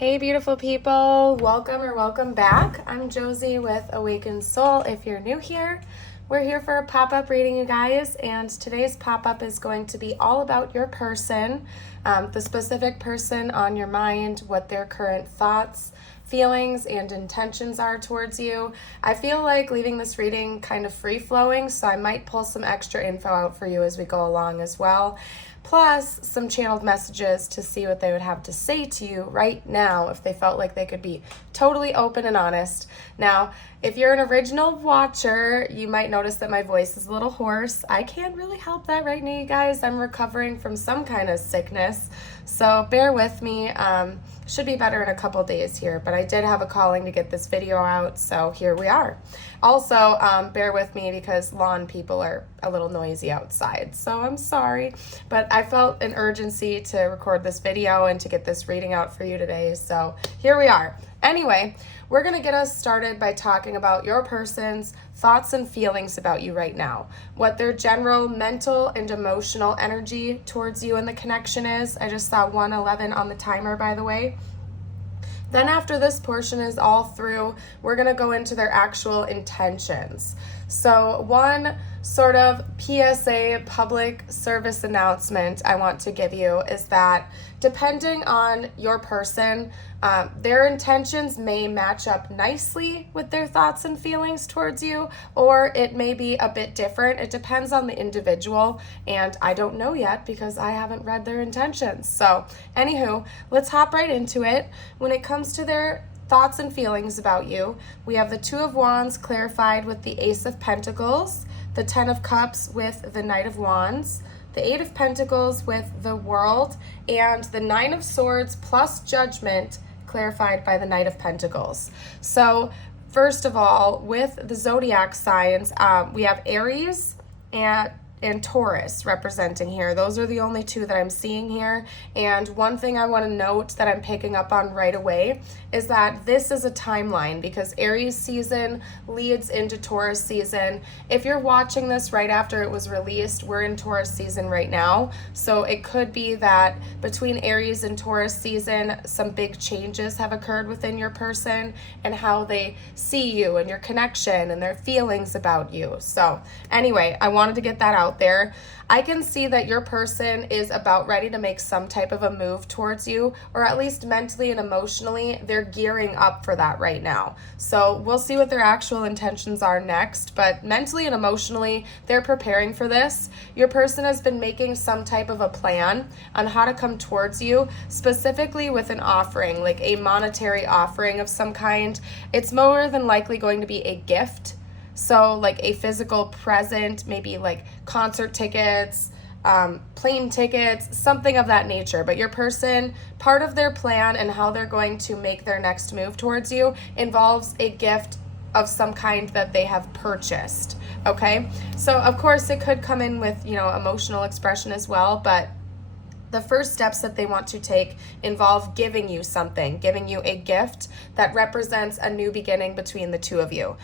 Hey beautiful people, welcome back. I'm Josie with Awakened Soul. If you're new here, we're here for a pop-up reading, you guys, and today's pop-up is going to be all about your person, the specific person on your mind, what their current thoughts, feelings, and intentions are towards you. I feel like leaving this reading kind of free-flowing, so I might pull some extra info out for you as we go along as well. Plus some channeled messages to see what they would have to say to you right now if they felt like they could be totally open and honest. Now, if you're an original watcher, you might notice that my voice is a little hoarse. I can't really help that right now, you guys. I'm recovering from some kind of sickness, so bear with me. Should be better in a couple days here, but I did have a calling to get this video out, so here we are. Also, bear with me because lawn people are a little noisy outside, so I'm sorry, but I felt an urgency to record this video and to get this reading out for you today, so here we are. Anyway, we're going to get us started by talking about your person's thoughts and feelings about you right now, what their general mental and emotional energy towards you and the connection is. I just saw 1:11 on the timer, by the way. Then after this portion is all through, we're going to go into their actual intentions. So one sort of PSA, public service announcement I want to give you is that depending on your person, their intentions may match up nicely with their thoughts and feelings towards you, or it may be a bit different. It depends on the individual, and I don't know yet because I haven't read their intentions. So anywho, let's hop right into it. When it comes to their thoughts and feelings about you, we have the Two of Wands clarified with the Ace of Pentacles, the Ten of Cups with the Knight of Wands, the Eight of Pentacles with the World, and the Nine of Swords plus Judgment clarified by the Knight of Pentacles. So first of all, with the zodiac signs, we have Aries and Taurus representing here. Those are the only two that I'm seeing here. And one thing I want to note that I'm picking up on right away is that this is a timeline because Aries season leads into Taurus season. If you're watching this right after it was released, we're in Taurus season right now. So it could be that between Aries and Taurus season, some big changes have occurred within your person and how they see you and your connection and their feelings about you. So anyway, I wanted to get that out there. I can see that your person is about ready to make some type of a move towards you, or at least mentally and emotionally, they're gearing up for that right now. So we'll see what their actual intentions are next, but mentally and emotionally, they're preparing for this. Your person has been making some type of a plan on how to come towards you, specifically with an offering, like a monetary offering of some kind. It's more than likely going to be a gift. So like a physical present, maybe like concert tickets, plane tickets, something of that nature. But your person, part of their plan and how they're going to make their next move towards you involves a gift of some kind that they have purchased. Okay. So of course it could come in with, emotional expression as well, but the first steps that they want to take involve giving you something, giving you a gift that represents a new beginning between the two of you.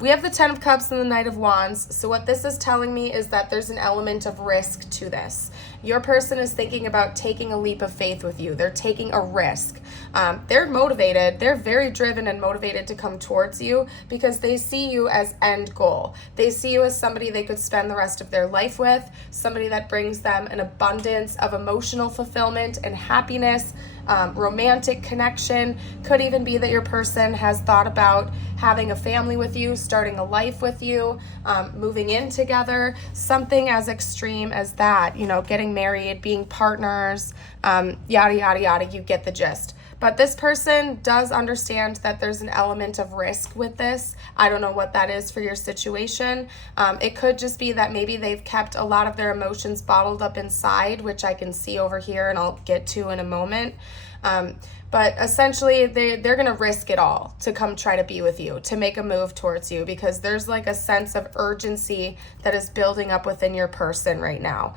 We have the Ten of Cups and the Knight of Wands. So what this is telling me is that there's an element of risk to this. Your person is thinking about taking a leap of faith with you. They're taking a risk. They're motivated. They're very driven and motivated to come towards you because they see you as end goal. They see you as somebody they could spend the rest of their life with, somebody that brings them an abundance of emotional fulfillment and happiness, romantic connection. Could even be that your person has thought about having a family with you, starting a life with you, moving in together, something as extreme as that, getting married, being partners, yada, yada, yada, you get the gist. But this person does understand that there's an element of risk with this. I don't know what that is for your situation. It could just be that maybe they've kept a lot of their emotions bottled up inside, which I can see over here and I'll get to in a moment. But essentially, they're going to risk it all to come try to be with you, to make a move towards you, because there's like a sense of urgency that is building up within your person right now.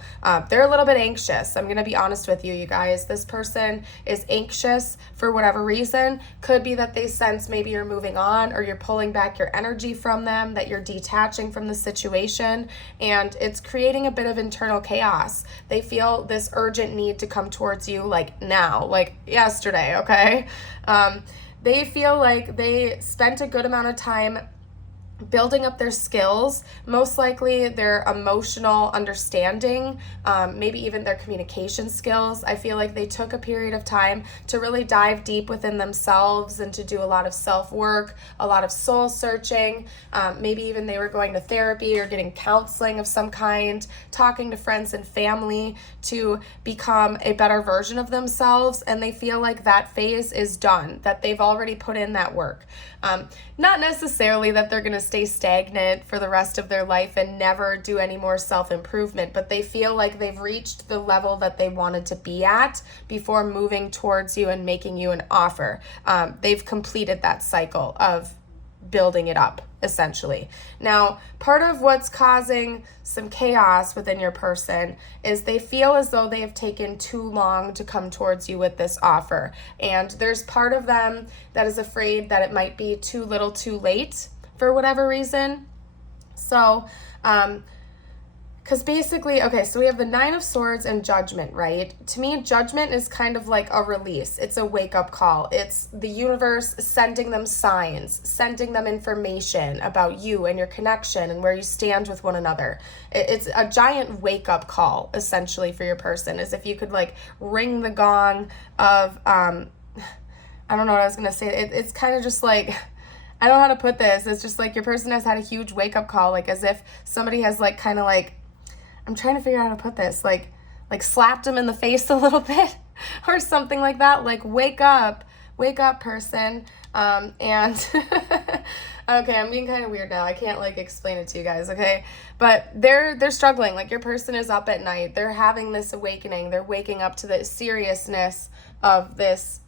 They're a little bit anxious. I'm going to be honest with you, you guys. This person is anxious for whatever reason. Could be that they sense maybe you're moving on or you're pulling back your energy from them, that you're detaching from the situation, and it's creating a bit of internal chaos. They feel this urgent need to come towards you like now, like yesterday, okay? They feel like they spent a good amount of time building up their skills, most likely their emotional understanding, maybe even their communication skills. I feel like they took a period of time to really dive deep within themselves and to do a lot of self-work, a lot of soul searching. Maybe even they were going to therapy or getting counseling of some kind, talking to friends and family to become a better version of themselves. And they feel like that phase is done, that they've already put in that work. Not necessarily that they're going to stay stagnant for the rest of their life and never do any more self-improvement, but they feel like they've reached the level that they wanted to be at before moving towards you and making you an offer. They've completed that cycle of building it up, essentially. Now, part of what's causing some chaos within your person is they feel as though they have taken too long to come towards you with this offer. And there's part of them that is afraid that it might be too little too late for whatever reason. So, because basically, okay, so we have the Nine of Swords and Judgment, right? To me, Judgment is kind of like a release. It's a wake-up call. It's the universe sending them signs, sending them information about you and your connection and where you stand with one another. It's a giant wake-up call, essentially, for your person, as if you could, like, ring the gong of, I don't know what I was going to say. It's kind of just like, I don't know how to put this. It's just like your person has had a huge wake-up call, like as if somebody has, like, kind of like, I'm trying to figure out how to put this, like slapped him in the face a little bit or something like that. Like, wake up, person. And okay, I'm being kind of weird now. I can't like explain it to you guys, okay? But they're struggling. Like, your person is up at night. They're having this awakening. They're waking up to the seriousness of this.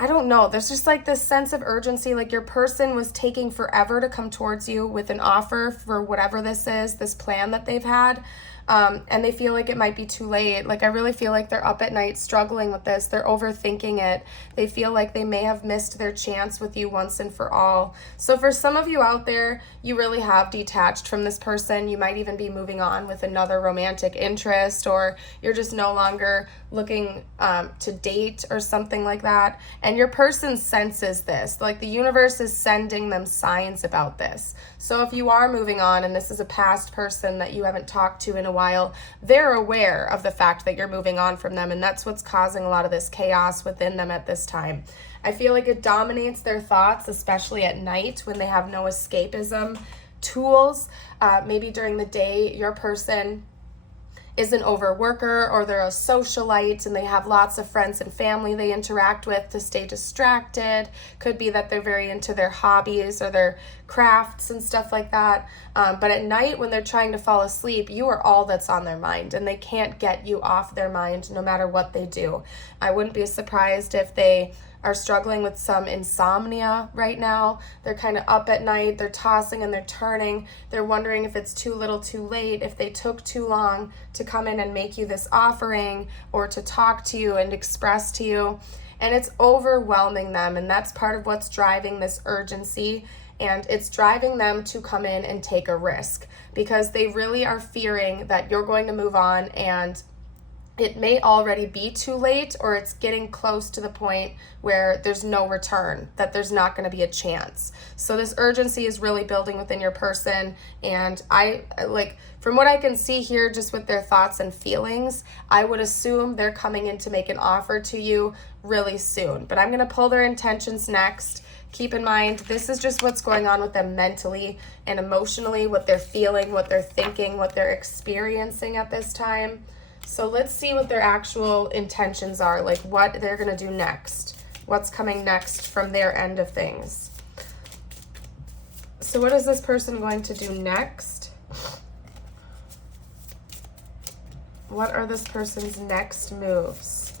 I don't know. There's just like this sense of urgency. Like, your person was taking forever to come towards you with an offer for whatever this is, this plan that they've had. And they feel like it might be too late. Like, I really feel like they're up at night struggling with this. They're overthinking it. They feel like they may have missed their chance with you once and for all. So for some of you out there, you really have detached from this person. You might even be moving on with another romantic interest, or you're just no longer looking to date or something like that. And your person senses this. Like, the universe is sending them signs about this. So if you are moving on and this is a past person that you haven't talked to in a while, they're aware of the fact that you're moving on from them, and that's what's causing a lot of this chaos within them at this time. I feel like it dominates their thoughts, especially at night when they have no escapism tools. Maybe during the day, your person is an overworker, or they're a socialite and they have lots of friends and family they interact with to stay distracted. Could be that they're very into their hobbies or their crafts and stuff like that. But at night when they're trying to fall asleep, you are all that's on their mind, and they can't get you off their mind no matter what they do. I wouldn't be surprised if they are struggling with some insomnia right now. They're kind of up at night, they're tossing and they're turning. They're wondering if it's too little too late, if they took too long to come in and make you this offering or to talk to you and express to you. And it's overwhelming them, and that's part of what's driving this urgency. And it's driving them to come in and take a risk, because they really are fearing that you're going to move on and it may already be too late, or it's getting close to the point where there's no return, that there's not going to be a chance. So this urgency is really building within your person. And I, like, from what I can see here, just with their thoughts and feelings, I would assume they're coming in to make an offer to you really soon. But I'm going to pull their intentions next. Keep in mind, this is just what's going on with them mentally and emotionally, what they're feeling, what they're thinking, what they're experiencing at this time. So let's see what their actual intentions are, like what they're going to do next, what's coming next from their end of things. So what is this person going to do next? What are this person's next moves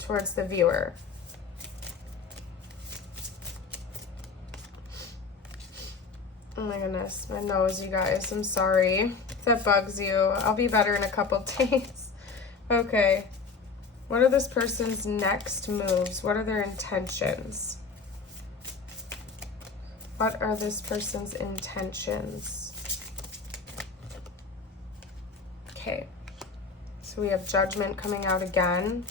towards the viewer? Oh my goodness, my nose, you guys. I'm sorry if that bugs you. I'll be better in a couple days. Okay. What are this person's next moves? What are their intentions? What are this person's intentions? Okay. So we have Judgment coming out again.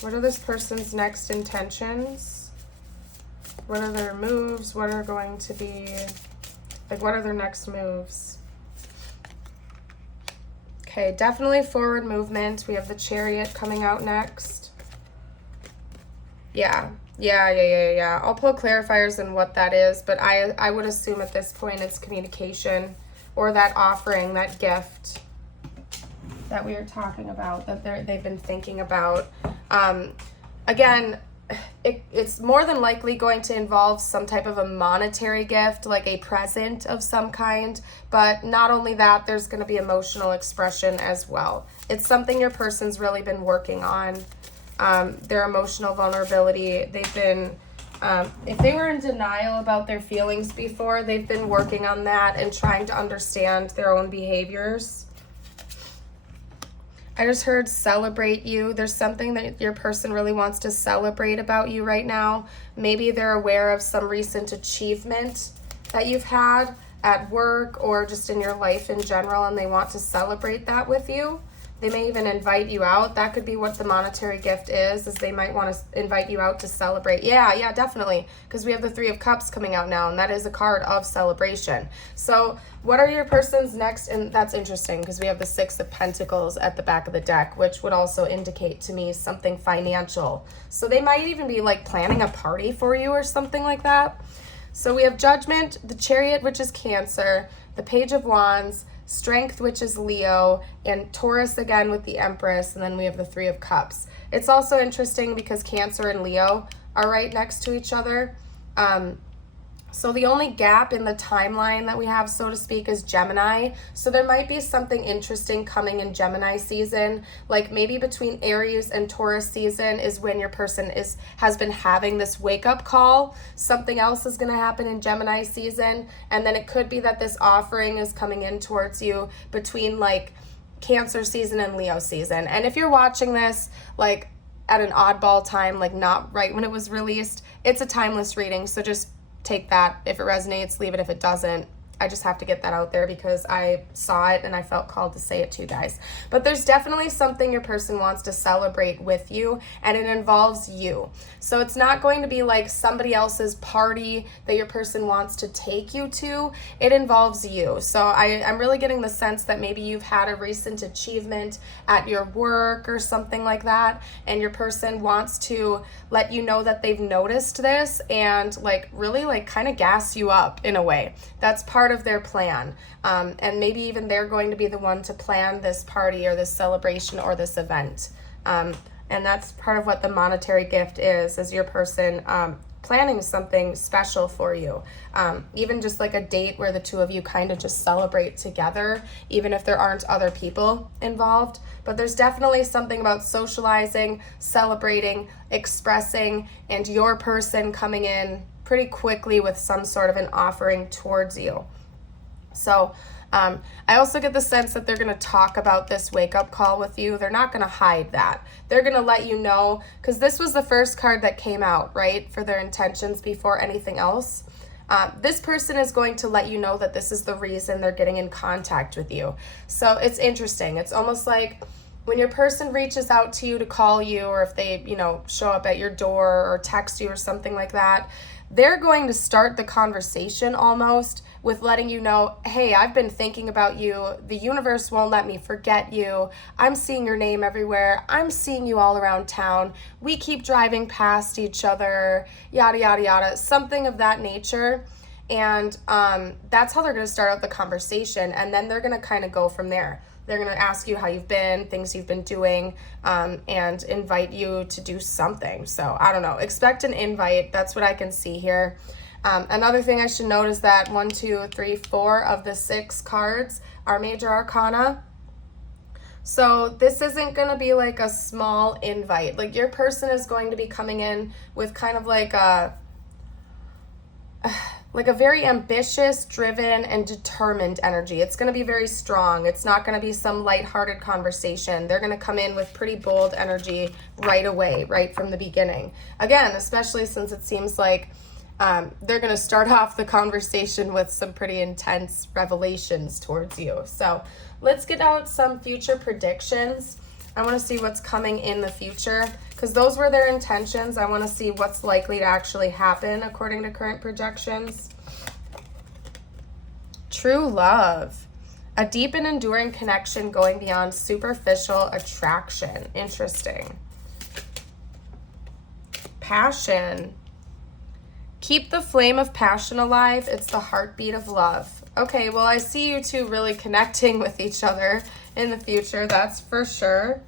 What are this person's next intentions? What are their moves? What are going to be, like, what are their next moves? Okay, definitely forward movement. We have the Chariot coming out next. Yeah. I'll pull clarifiers on what that is, but I would assume at this point it's communication or that offering, that gift that we are talking about, that they've been thinking about. Again, it's more than likely going to involve some type of a monetary gift, like a present of some kind, but not only that, there's going to be emotional expression as well. It's something your person's really been working on. Their emotional vulnerability. They've been, if they were in denial about their feelings before, they've been working on that and trying to understand their own behaviors. I just heard celebrate you. There's something that your person really wants to celebrate about you right now. Maybe they're aware of some recent achievement that you've had at work or just in your life in general, and they want to celebrate that with you. They may even invite you out. That could be what the monetary gift is they might want to invite you out to celebrate. Yeah, definitely. Because we have the Three of Cups coming out now, and that is a card of celebration. So what are your person's next? And that's interesting because we have the Six of Pentacles at the back of the deck, which would also indicate to me something financial. So they might even be like planning a party for you or something like that. So we have Judgment, the Chariot, which is Cancer, the Page of Wands, Strength, which is Leo, and Taurus again with the Empress, and then we have the Three of Cups. It's also interesting because Cancer and Leo are right next to each other. So the only gap in the timeline that we have, so to speak, is Gemini. So there might be something interesting coming in Gemini season, like maybe between Aries and Taurus season is when your person has been having this wake-up call. Something else is going to happen in Gemini season, and then it could be that this offering is coming in towards you between like Cancer season and Leo season. And if you're watching this like at an oddball time, like not right when it was released, it's a timeless reading, so just take that. If it resonates, leave it. If it doesn't, I just have to get that out there because I saw it and I felt called to say it to you guys. But there's definitely something your person wants to celebrate with you, and it involves you. So it's not going to be like somebody else's party that your person wants to take you to. It involves you. So I'm really getting the sense that maybe you've had a recent achievement at your work or something like that, and your person wants to let you know that they've noticed this and like really like kind of gas you up in a way. That's part of their plan. And maybe even they're going to be the one to plan this party or this celebration or this event. And that's part of what the monetary gift is your person planning something special for you. Even just like a date where the two of you kind of just celebrate together, even if there aren't other people involved. But there's definitely something about socializing, celebrating, expressing, and your person coming in pretty quickly with some sort of an offering towards you. So I also get the sense that they're going to talk about this wake-up call with you. They're not going to hide that. They're going to let you know, because this was the first card that came out, right, for their intentions before anything else. This person is going to let you know that this is the reason they're getting in contact with you. So it's interesting. It's almost like when your person reaches out to you to call you, or if they, show up at your door or text you or something like that, they're going to start the conversation almost with letting you know, hey, I've been thinking about you. The universe won't let me forget you. I'm seeing your name everywhere. I'm seeing you all around town. We keep driving past each other, yada, yada, yada, something of that nature. And that's how they're going to start out the conversation. And then they're going to kind of go from there. They're going to ask you how you've been, things you've been doing, and invite you to do something. So I don't know. Expect an invite. That's what I can see here. Another thing I should note is that 1, 2, 3, 4 of the 6 cards are major arcana. So this isn't going to be like a small invite. Like your person is going to be coming in with kind of like a very ambitious, driven, and determined energy. It's going to be very strong. It's not going to be some lighthearted conversation. They're going to come in with pretty bold energy right away, right from the beginning. Again, especially since it seems like they're going to start off the conversation with some pretty intense revelations towards you. So let's get out some future predictions. I want to see what's coming in the future, because those were their intentions. I want to see what's likely to actually happen according to current projections. True love. A deep and enduring connection going beyond superficial attraction. Interesting. Passion. Keep the flame of passion alive. It's the heartbeat of love. Okay, well, I see you two really connecting with each other in the future. That's for sure.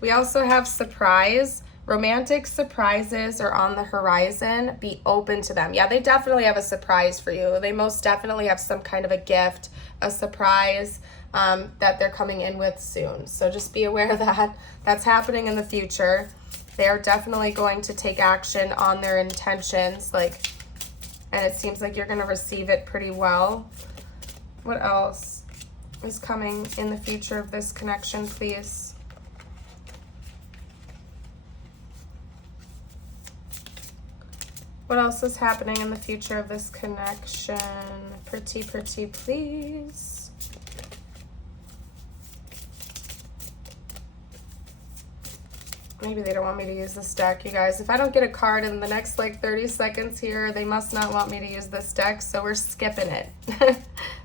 We also have surprise. Romantic surprises are on the horizon. Be open to them. Yeah, they definitely have a surprise for you. They most definitely have some kind of a gift, a surprise that they're coming in with soon. So just be aware that that's happening in the future. They are definitely going to take action on their intentions, and it seems like you're going to receive it pretty well. What else is coming in the future of this connection, please? What else is happening in the future of this connection? Pretty, please. Maybe they don't want me to use this deck, you guys. If I don't get a card in the next 30 seconds here, they must not want me to use this deck, so we're skipping it.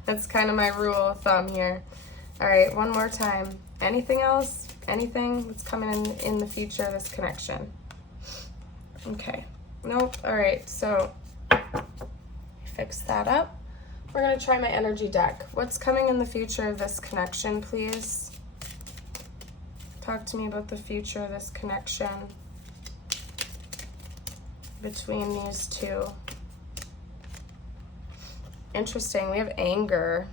That's kind of my rule of thumb here. All right, one more time. Anything else? Anything that's coming in the future of this connection? Okay. Nope. All right, so fix that up. We're going to try my energy deck. What's coming in the future of this connection, please? Talk to me about the future of this connection between these two. Interesting. We have anger.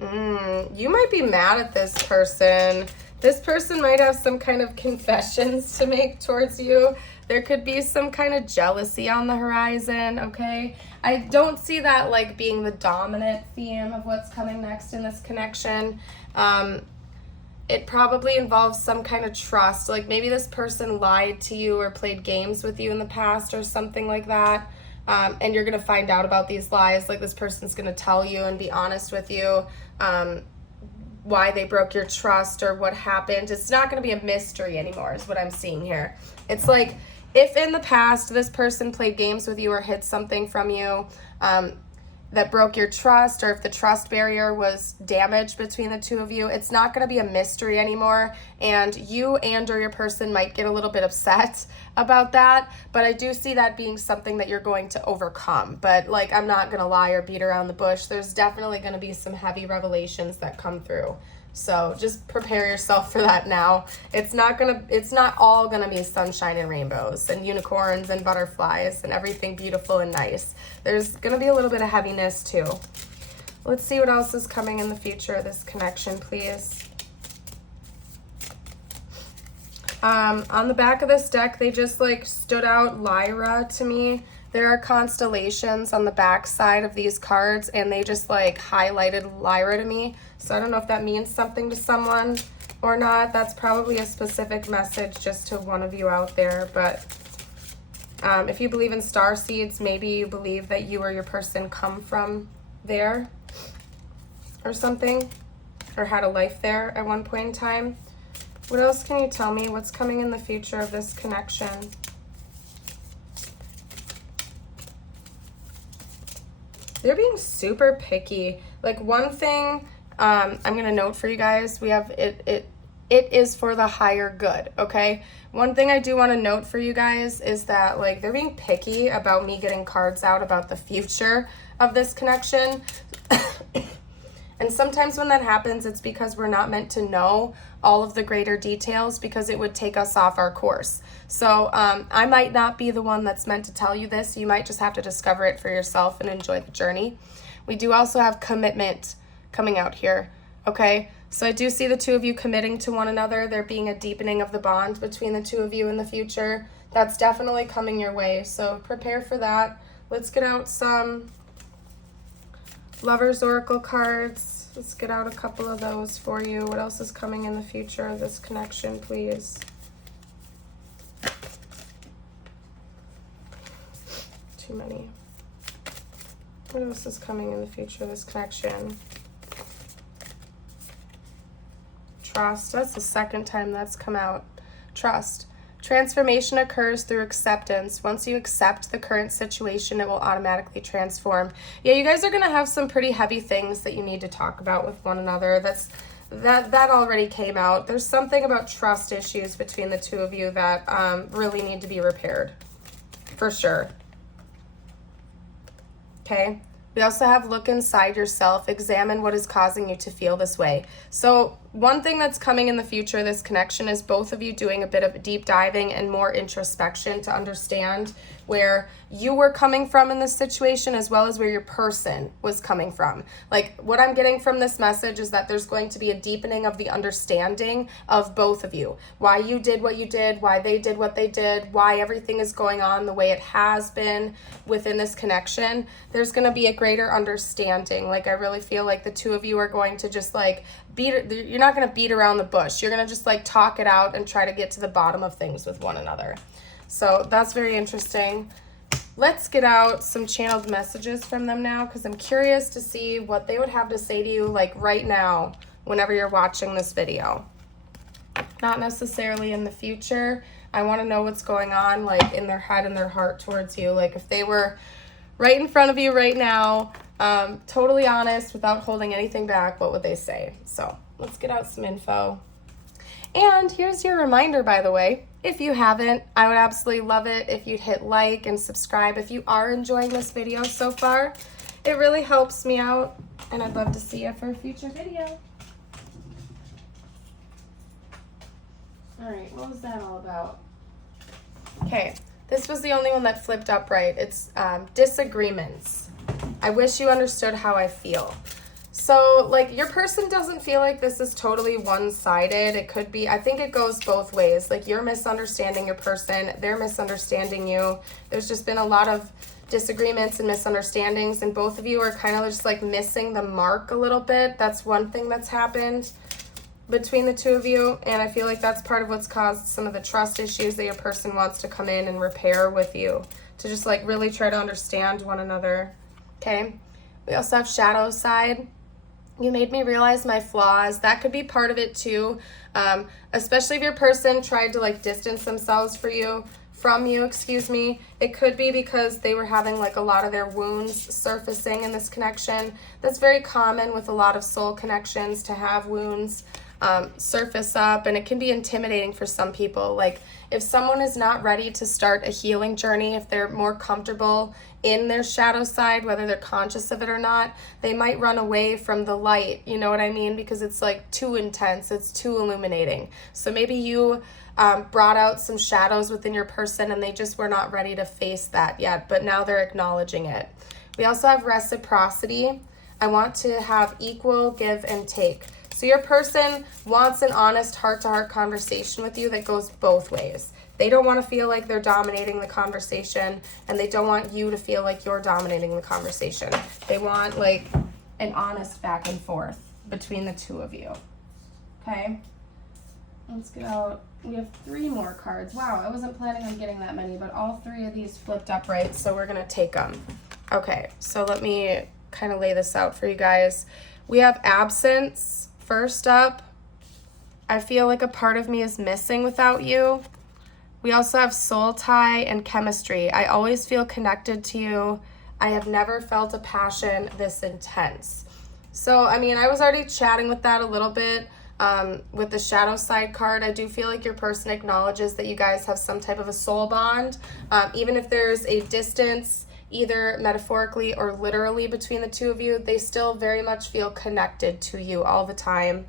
You might be mad at this person. This person might have some kind of confessions to make towards you. There could be some kind of jealousy on the horizon, okay? I don't see that being the dominant theme of what's coming next in this connection. It probably involves some kind of trust. Maybe this person lied to you or played games with you in the past or something like that. And you're going to find out about these lies. This person's going to tell you and be honest with you why they broke your trust or what happened. It's not going to be a mystery anymore is what I'm seeing here. It's if in the past this person played games with you or hid something from you that broke your trust, or if the trust barrier was damaged between the two of you, it's not going to be a mystery anymore, and you or your person might get a little bit upset about that, but I do see that being something that you're going to overcome. But I'm not going to lie or beat around the bush. There's definitely going to be some heavy revelations that come through. So just prepare yourself for that now. It's not all gonna be sunshine and rainbows and unicorns and butterflies and everything beautiful and nice. There's gonna be a little bit of heaviness too. Let's see what else is coming in the future of this connection, please. On the back of this deck, they just stood out Lyra to me. There are constellations on the back side of these cards, and they just highlighted Lyra to me. So I don't know if that means something to someone or not. That's probably a specific message just to one of you out there. But if you believe in star seeds, maybe you believe that you or your person come from there or something, or had a life there at one point in time. What else can you tell me? What's coming in the future of this connection? They're being super picky. One thing I'm gonna note for you guys, we have it is for the higher good, okay? One thing I do want to note for you guys is that they're being picky about me getting cards out about the future of this connection. And sometimes when that happens, it's because we're not meant to know all of the greater details, because it would take us off our course. So I might not be the one that's meant to tell you this. You might just have to discover it for yourself and enjoy the journey. We do also have commitment coming out here, okay? So I do see the two of you committing to one another. There being a deepening of the bond between the two of you in the future. That's definitely coming your way, so prepare for that. Let's get out some Lover's Oracle cards. Let's get out a couple of those for you. What else is coming in the future of this connection, please? Too many. What else is coming in the future of this connection? Trust. That's the second time that's come out. Trust. Transformation occurs through acceptance. Once you accept the current situation, it will automatically transform. Yeah, you guys are going to have some pretty heavy things that you need to talk about with one another. That already came out. There's something about trust issues between the two of you that really need to be repaired, for sure. Okay. We also have look inside yourself, examine what is causing you to feel this way. So one thing that's coming in the future, this connection, is both of you doing a bit of deep diving and more introspection to understand where you were coming from in this situation, as well as where your person was coming from. Like, what I'm getting from this message is that there's going to be a deepening of the understanding of both of you. Why you did what you did, why they did what they did, why everything is going on the way it has been within this connection. There's going to be a greater understanding. Like, I really feel like the two of you are going to just like you're not going to beat around the bush. You're going to just like talk it out and try to get to the bottom of things with one another. So that's very interesting. Let's get out some channeled messages from them now, because I'm curious to see what they would have to say to you like right now whenever you're watching this video. Not necessarily in the future. I want to know what's going on like in their head and their heart towards you. Like if they were right in front of you right now, totally honest, without holding anything back, what would they say? So let's get out some info. And here's your reminder, by the way. If you haven't, I would absolutely love it if you'd hit like and subscribe if you are enjoying this video so far. It really helps me out, and I'd love to see you for a future video. All right, what was that all about? Okay, this was the only one that flipped up right. It's disagreements. I wish you understood how I feel. So, like, your person doesn't feel like this is totally one-sided. It could be, I think it goes both ways. Like, you're misunderstanding your person, they're misunderstanding you. There's just been a lot of disagreements and misunderstandings, and both of you are kind of just, like, missing the mark a little bit. That's one thing that's happened between the two of you, and I feel like that's part of what's caused some of the trust issues that your person wants to come in and repair with you, to just, like, really try to understand one another, okay? We also have shadow side. You made me realize my flaws. That could be part of it too. Especially if your person tried to like distance themselves from you, It could be because they were having like a lot of their wounds surfacing in this connection. That's very common with a lot of soul connections, to have wounds surface up, and it can be intimidating for some people. Like if someone is not ready to start a healing journey, if they're more comfortable in their shadow side, whether they're conscious of it or not, they might run away from the light, you know what I mean? Because it's like too intense, it's too illuminating. So maybe you brought out some shadows within your person and they just were not ready to face that yet, but now they're acknowledging it. We also have reciprocity. I want to have equal give and take. So your person wants an honest heart-to-heart conversation with you that goes both ways. They don't want to feel like they're dominating the conversation, and they don't want you to feel like you're dominating the conversation. They want like an honest back and forth between the two of you. Okay? Let's get out. We have 3 more cards. Wow, I wasn't planning on getting that many, but all 3 of these flipped up right, so we're going to take them. Okay, so let me kind of lay this out for you guys. We have absence. First up, I feel like a part of me is missing without you. We also have soul tie and chemistry. I always feel connected to you. I have never felt a passion this intense. So, I mean, I was already chatting with that a little bit with the shadow side card. I do feel like your person acknowledges that you guys have some type of a soul bond. Even if there's a distance, either metaphorically or literally between the two of you, they still very much feel connected to you all the time.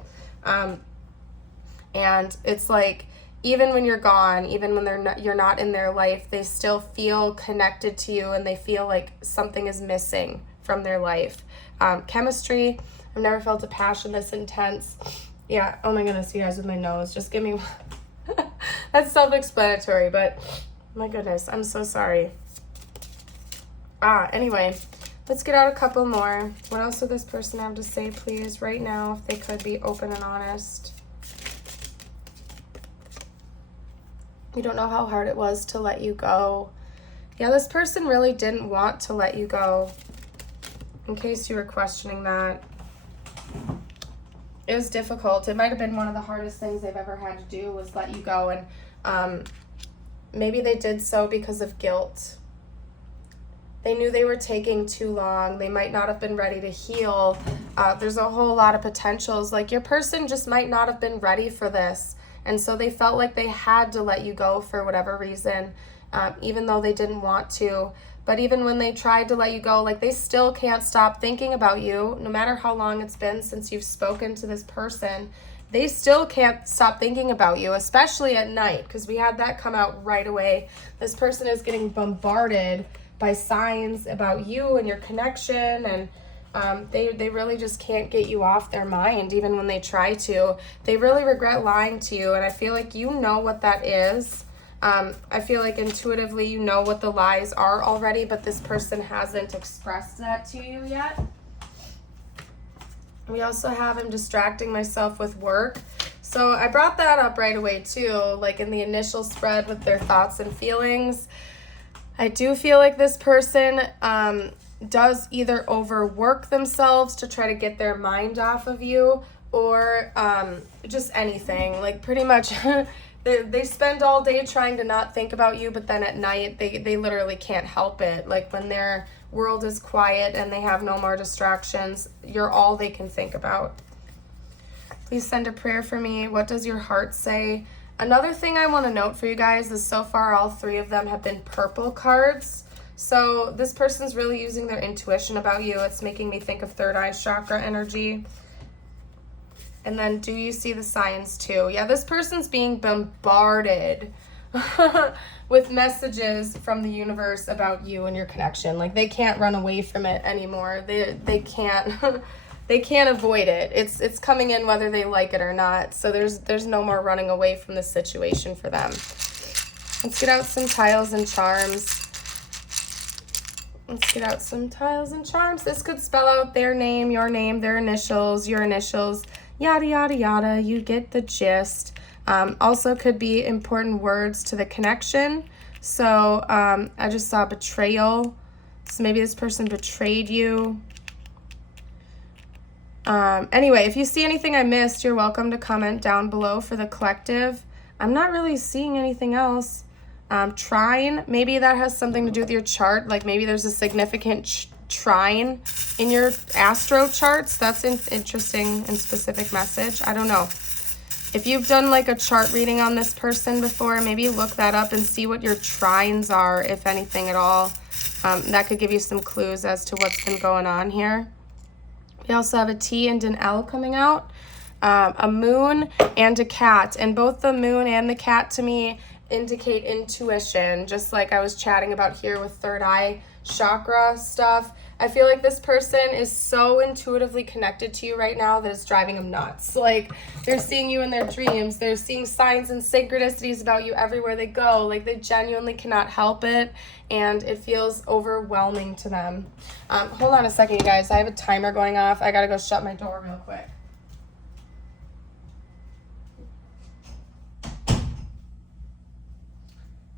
And it's like, even when you're gone, even when you're not in their life, they still feel connected to you, and they feel like something is missing from their life. Chemistry, I've never felt a passion this intense. Yeah, oh my goodness, you guys, with my nose, just give me that's self-explanatory, but my goodness, I'm so sorry. Anyway, let's get out a couple more. What else would this person have to say, please, right now, if they could be open and honest? You don't know how hard it was to let you go. Yeah, this person really didn't want to let you go, in case you were questioning that. It was difficult. It might have been one of the hardest things they've ever had to do, was let you go. And Maybe they did so because of guilt. They knew they were taking too long. They might not have been ready to heal. There's a whole lot of potentials. Like, your person just might not have been ready for this. And so they felt like they had to let you go for whatever reason, even though they didn't want to. But even when they tried to let you go, like, they still can't stop thinking about you. No matter how long it's been since you've spoken to this person, they still can't stop thinking about you, especially at night, because we had that come out right away. This person is getting bombarded by signs about you and your connection, and they really just can't get you off their mind, even when they try to. They really regret lying to you, and I feel like you know what that is. I feel like intuitively you know what the lies are already, but this person hasn't expressed that to you yet. We also have him distracting myself with work. So I brought that up right away too, like in the initial spread with their thoughts and feelings. I do feel like this person does either overwork themselves to try to get their mind off of you, or just anything. Like, pretty much they spend all day trying to not think about you, but then at night they literally can't help it. Like, when their world is quiet and they have no more distractions, you're all they can think about. Please send a prayer for me. What does your heart say? Another thing I want to note for you guys is so far all three of them have been purple cards. So this person's really using their intuition about you. It's making me think of third eye chakra energy. And then, do you see the signs too? Yeah, this person's being bombarded with messages from the universe about you and your connection. Like, they can't run away from it anymore. They can't they can't avoid it. It's coming in whether they like it or not. So there's no more running away from this situation for them. Let's get out some tiles and charms. Let's get out some tiles and charms. This could spell out their name, their initials, your initials, yada, yada, yada. You get the gist. Also could be important words to the connection. So I just saw betrayal. So maybe this person betrayed you. Anyway, if you see anything I missed, you're welcome to comment down below for the collective. I'm not really seeing anything else. Trine, maybe that has something to do with your chart. Like, maybe there's a significant trine in your astro charts. That's an interesting and specific message. I don't know. If you've done like a chart reading on this person before, maybe look that up and see what your trines are, if anything at all. That could give you some clues as to what's been going on here. We also have a T and an L coming out, a moon and a cat. And both the moon and the cat to me indicate intuition, just like I was chatting about here with third eye chakra stuff. I feel like this person is so intuitively connected to you right now that it's driving them nuts. Like, they're seeing you in their dreams. They're seeing signs and synchronicities about you everywhere they go. Like, they genuinely cannot help it, and it feels overwhelming to them. Hold on a second, you guys. I have a timer going off. I gotta go shut my door real quick.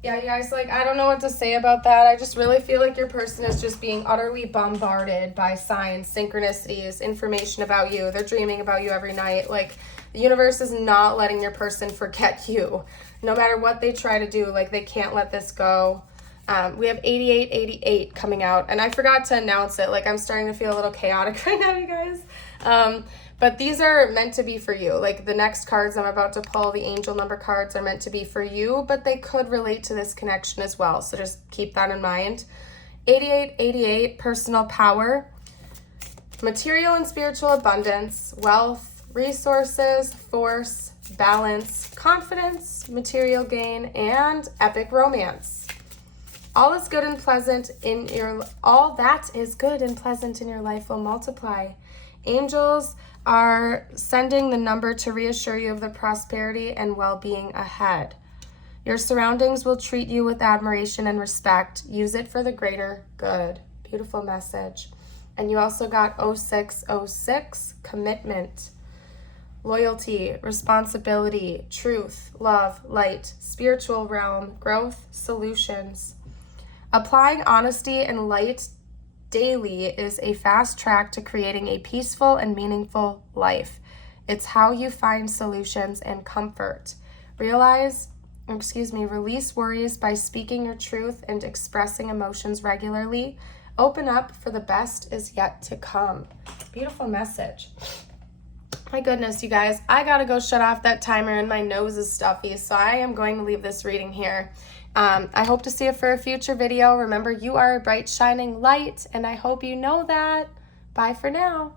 Yeah, you guys, like, I don't know what to say about that. I just really feel like your person is just being utterly bombarded by signs, synchronicities, information about you. They're dreaming about you every night. Like, the universe is not letting your person forget you. No matter what they try to do, like, they can't let this go. We have 8888 coming out, and I forgot to announce it. Like, I'm starting to feel a little chaotic right now, you guys. But these are meant to be for you. Like, the next cards I'm about to pull, the angel number cards, are meant to be for you, but they could relate to this connection as well. So just keep that in mind. 8888, personal power, material and spiritual abundance, wealth, resources, force, balance, confidence, material gain, and epic romance. All that is good and pleasant in your life will multiply. Angels are sending the number to reassure you of the prosperity and well-being ahead. Your surroundings will treat you with admiration and respect. Use it for the greater good. Beautiful message. And you also got 0606, commitment, loyalty, responsibility, truth, love, light, spiritual realm, growth, solutions. Applying honesty and light daily is a fast track to creating a peaceful and meaningful life. It's how you find solutions and comfort. Realize release worries by speaking your truth and expressing emotions regularly. Open up, for the best is yet to come. Beautiful message. My goodness, you guys, I gotta go shut off that timer and my nose is stuffy, so I am going to leave this reading here. I hope to see you for a future video. Remember, you are a bright, shining light, and I hope you know that. Bye for now.